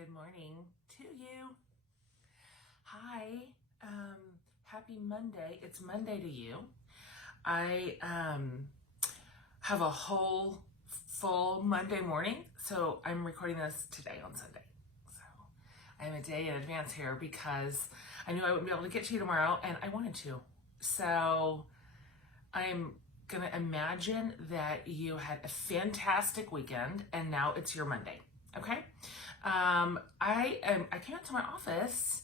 Good morning to you. Hi, happy Monday. It's Monday to you. I have a whole full Monday morning, so I'm recording this today on Sunday. So I'm a day in advance here because I knew I wouldn't be able to get to you tomorrow, and I wanted to. So I'm gonna imagine that you had a fantastic weekend, and now it's your Monday. Okay. I came into my office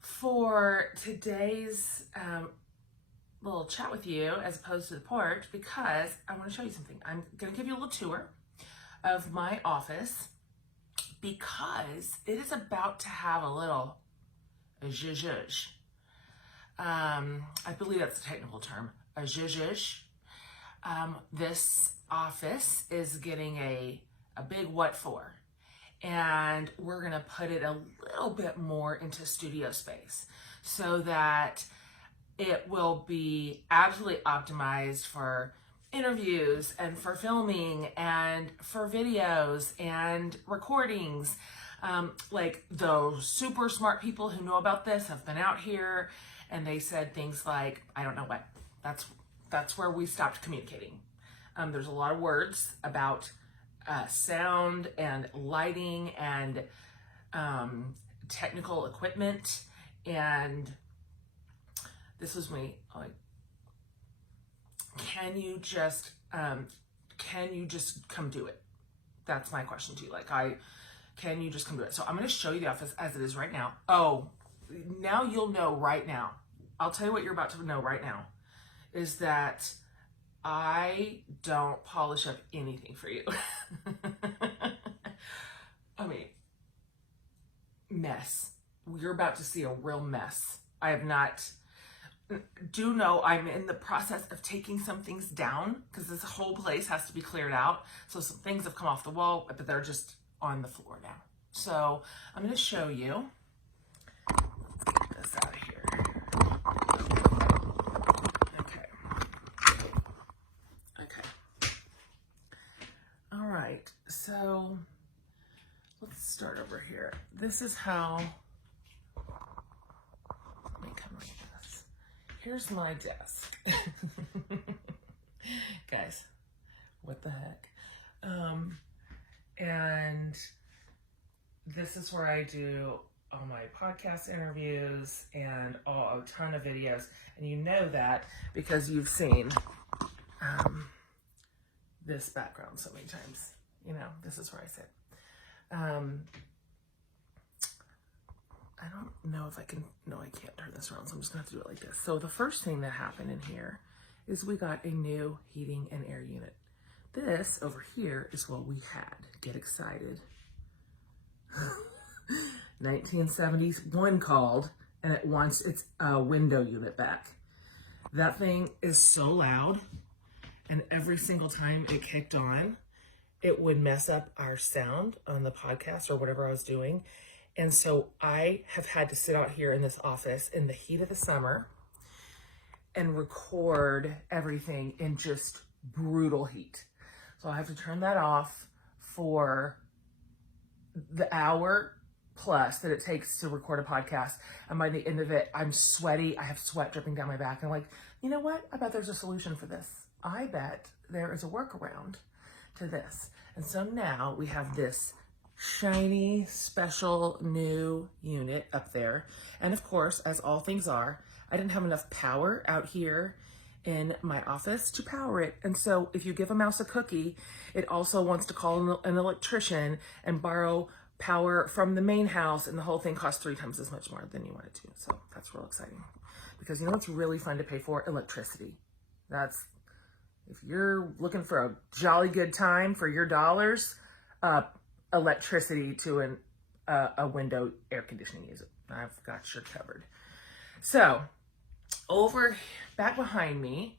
for today's little chat with you as opposed to the porch because I want to show you something. I'm going to give you a little tour of my office because it is about to have a little zhuzh. I believe that's the technical term, a zhuzh. This office is getting a big what for. And we're gonna put it a little bit more into studio space so that it will be absolutely optimized for interviews and for filming and for videos and recordings. Like those super smart people who know about this have been out here and they said things like, I don't know what, that's where we stopped communicating. There's a lot of words about sound and lighting and technical equipment, and this was me like, can you just come do it? That's my question to you. Like, can you just come do it? So I'm going to show you the office as it is right now. Oh, now you'll know right now. I'll tell you what you're about to know right now is that I don't polish up anything for you. I mean, mess. You're about to see a real mess. I have not, do know I'm in the process of taking some things down because this whole place has to be cleared out. So some things have come off the wall, but they're just on the floor now. So I'm going to show you. Let's get this out of here. All right, so let's start over here. This is how, let me come like this. Here's my desk. Guys, what the heck? And this is where I do all my podcast interviews and a ton of videos. And you know that because you've seen this background so many times. You know, this is where I sit. I don't know if I can, no, I can't turn this around, so I'm just gonna have to do it like this. So the first thing that happened in here is we got a new heating and air unit. This over here is what we had. Get excited. 1971 called, and it wants its window unit back. That thing is so loud. And every single time it kicked on, it would mess up our sound on the podcast or whatever I was doing. And so I have had to sit out here in this office in the heat of the summer and record everything in just brutal heat. So I have to turn that off for the hour plus that it takes to record a podcast. And by the end of it, I'm sweaty. I have sweat dripping down my back. And I'm like, you know what? I bet there's a solution for this. I bet there is a workaround to this. And so now we have this shiny, special new unit up there. And of course, as all things are, I didn't have enough power out here in my office to power it. And so if you give a mouse a cookie, it also wants to call an electrician and borrow power from the main house, and the whole thing costs 3 times as much more than you want it to. So that's real exciting. Because you know what's really fun to pay for? Electricity. If you're looking for a jolly good time for your dollars, electricity to a window air conditioning unit. I've got you covered. So back behind me,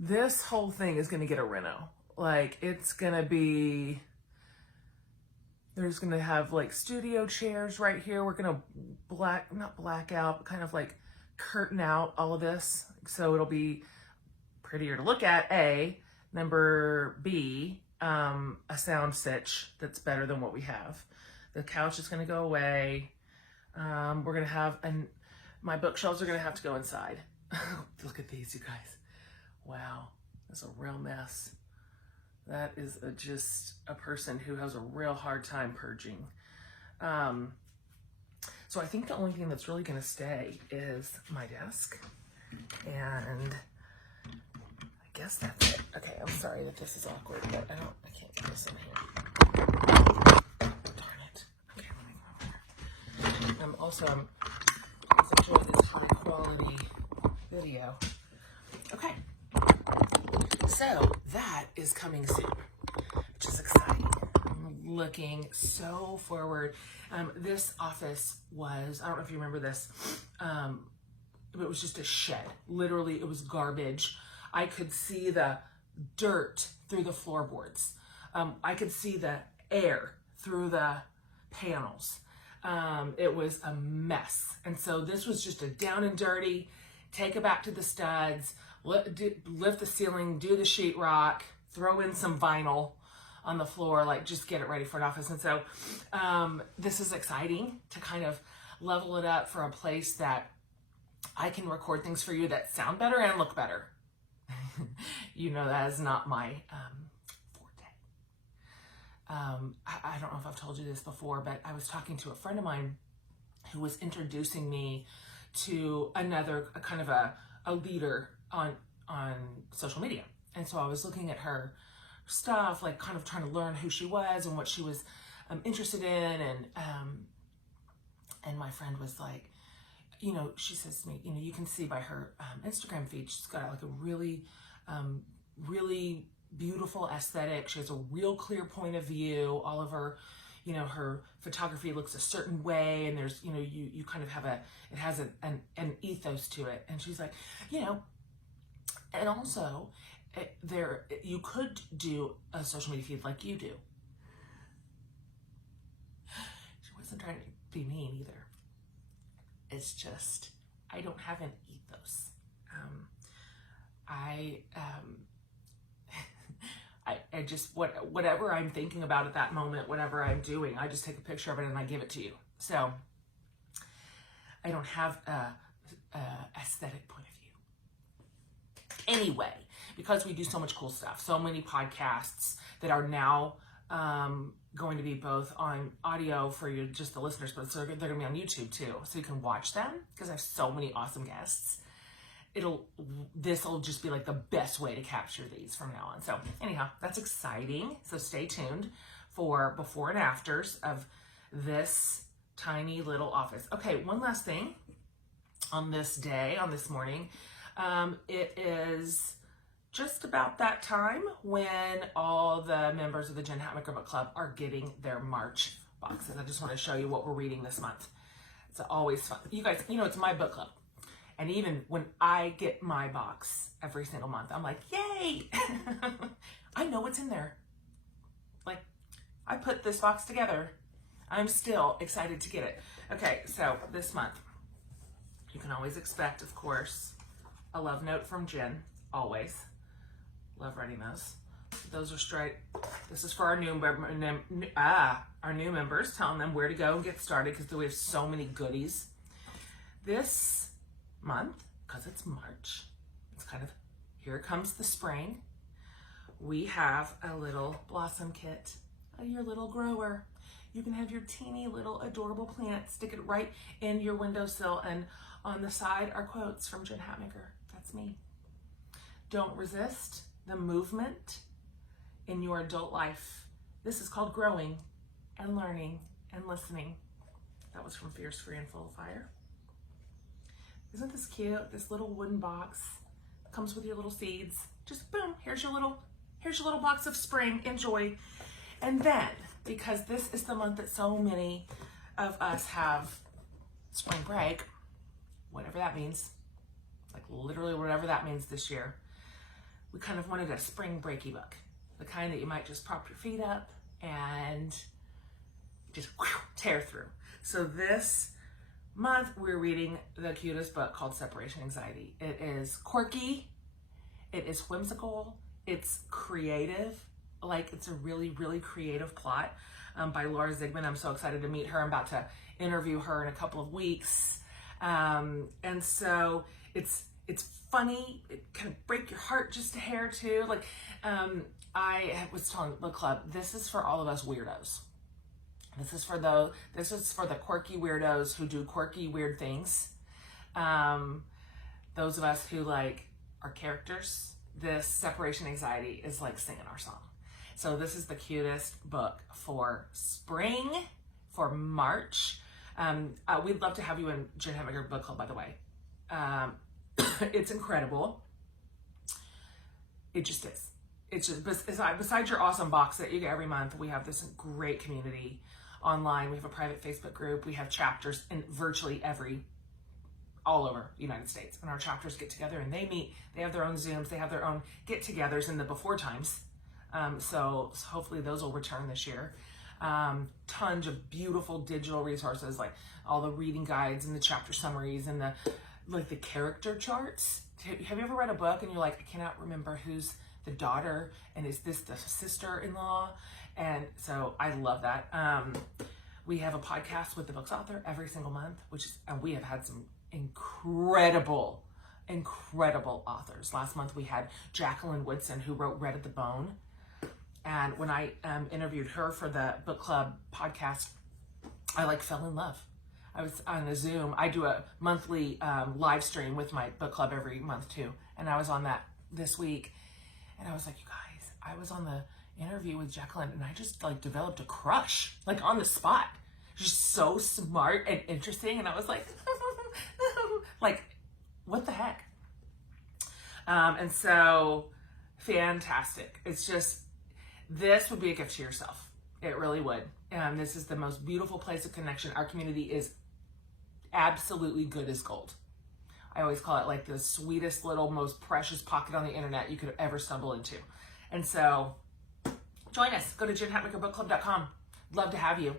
this whole thing is going to get a reno. Like it's going to be, there's going to have like studio chairs right here. We're going to not black out, but kind of like curtain out all of this. So it'll be prettier to look at, A. Number B, a sound stitch that's better than what we have. The couch is going to go away. We're going to have, and my bookshelves are going to have to go inside. Look at these, you guys. Wow, that's a real mess. That is just a person who has a real hard time purging. So I think the only thing that's really going to stay is my desk. And I guess that's it. Okay, I'm sorry that this is awkward, but I can't get this in here. Darn it. Okay, let me go over here. I'm enjoying this high quality video. Okay. So that is coming soon, which is exciting. I'm looking so forward. This office was, I don't know if you remember this, it was just a shed. Literally, it was garbage. I could see the dirt through the floorboards. I could see the air through the panels. It was a mess. And so this was just a down and dirty, take it back to the studs, lift the ceiling, do the sheetrock, throw in some vinyl on the floor, like just get it ready for an office. And so this is exciting to kind of level it up for a place that I can record things for you that sound better and look better. You know, that is not my forte. I don't know if I've told you this before, but I was talking to a friend of mine who was introducing me to another kind of a leader on social media. And so I was looking at her stuff, like kind of trying to learn who she was and what she was interested in. And my friend was like, you know, she says to me, you know, you can see by her Instagram feed, she's got like a really, really beautiful aesthetic. She has a real clear point of view. All of her, you know, her photography looks a certain way, and there's, you know, you kind of have it has an ethos to it. And she's like, you know, and also you could do a social media feed like you do. She wasn't trying to be mean either. It's just, I don't have an ethos. I just, whatever I'm thinking about at that moment, whatever I'm doing, I just take a picture of it and I give it to you. So I don't have a aesthetic point of view. Anyway, because we do so much cool stuff, so many podcasts that are now going to be both on audio for you, just the listeners, but they're going to be on YouTube too, so you can watch them because I have so many awesome guests. This will just be like the best way to capture these from now on. So anyhow, that's exciting. So stay tuned for before and afters of this tiny little office. Okay, one last thing on this day, on this morning. It is just about that time when all the members of the Jen Hatmaker Book Club are getting their March boxes. I just want to show you what we're reading this month. It's always fun. You guys, you know, it's my book club. And even when I get my box every single month, I'm like, yay! I know what's in there. Like, I put this box together. I'm still excited to get it. Okay, so this month, you can always expect, of course, a love note from Jen. Always. Love writing those. Those are straight. This is for our new members, telling them where to go and get started because we have so many goodies. This month, because it's March, it's kind of, here comes the spring. We have a little blossom kit, your little grower. You can have your teeny little adorable plant, stick it right in your windowsill, and on the side are quotes from Jen Hatmaker. That's me. Don't resist the movement in your adult life. This is called growing and learning and listening. That was from Fierce, Free, and Full of Fire. Isn't this cute? This little wooden box comes with your little seeds. Just boom, here's your little box of spring. Enjoy. And then, because this is the month that so many of us have spring break, whatever that means, like literally whatever that means this year, we kind of wanted a spring breaky book. The kind that you might just prop your feet up and just tear through. So this month we're reading the cutest book called Separation Anxiety. It is quirky, it is whimsical, it's creative. like it's a really, really creative plot by Laura Zigman. I'm so excited to meet her. I'm about to interview her in a couple of weeks. And so it's funny. It can break your heart just a hair too. Like I was telling the book club, this is for all of us weirdos. This is for the quirky weirdos who do quirky, weird things. Those of us who like are characters. This separation anxiety is like singing our song. So this is the cutest book for spring, for March. We'd love to have you in Jen Hatmaker Book Club, by the way. It's incredible. It just is. It's just, besides your awesome box that you get every month, we have this great community online. We have a private Facebook group. We have chapters in virtually all over the United States. And our chapters get together and they meet. They have their own Zooms. They have their own get-togethers in the before times. So hopefully those will return this year. Tons of beautiful digital resources, like all the reading guides and the chapter summaries and the character charts. Have you ever read a book and you're like, I cannot remember who's the daughter and is this the sister-in-law? And so I love that. We have a podcast with the book's author every single month, and we have had some incredible authors. Last month we had Jacqueline Woodson, who wrote Red at the Bone. And when I interviewed her for the book club podcast, I fell in love. I was on a Zoom. I do a monthly live stream with my book club every month too. And I was on that this week. And I was like, you guys, I was on the interview with Jacqueline and I just developed a crush, on the spot. She's so smart and interesting. And I was like, what the heck? And so fantastic. It's just, this would be a gift to yourself. It really would. This is the most beautiful place of connection. Our community is absolutely good as gold. I always call it the sweetest little, most precious pocket on the internet you could ever stumble into. And so join us. Go to jenhatmakerbookclub.com. Love to have you.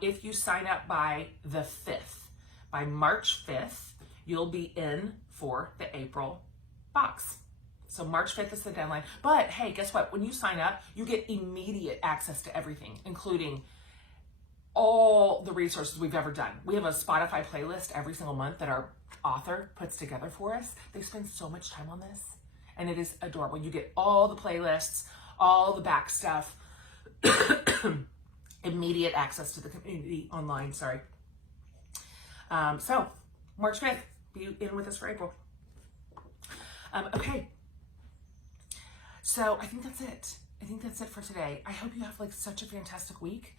If you sign up by the 5th, by March 5th, you'll be in for the April box. So March 5th is the deadline. But hey, guess what? When you sign up, you get immediate access to everything, including all the resources we've ever done. We have a Spotify playlist every single month that our author puts together for us. They spend so much time on this, and it is adorable. You get all the playlists, all the back stuff, immediate access to the community online, sorry. So March 5th, be in with us for April. Okay. So I think that's it. I think that's it for today. I hope you have such a fantastic week.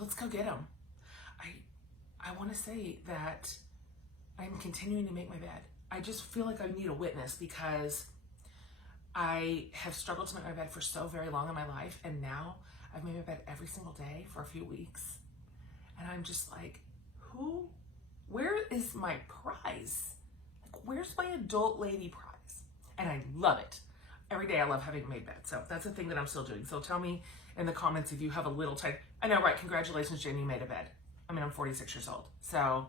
Let's go get them. I want to say that I'm continuing to make my bed. I just feel like I need a witness because I have struggled to make my bed for so very long in my life. And now I've made my bed every single day for a few weeks. And I'm just where is my prize? Where's my adult lady prize? And I love it. Every day I love having a made bed. So that's a thing that I'm still doing. So tell me in the comments if you have a little type. I know, right? Congratulations, Jen, you made a bed. I'm 46 years old. So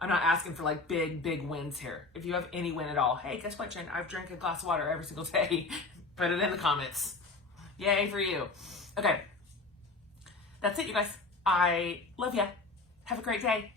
I'm not asking for big wins here. If you have any win at all, hey, guess what, Jen? I've drank a glass of water every single day. Put it in the comments. Yay for you. Okay. That's it, you guys. I love ya. Have a great day.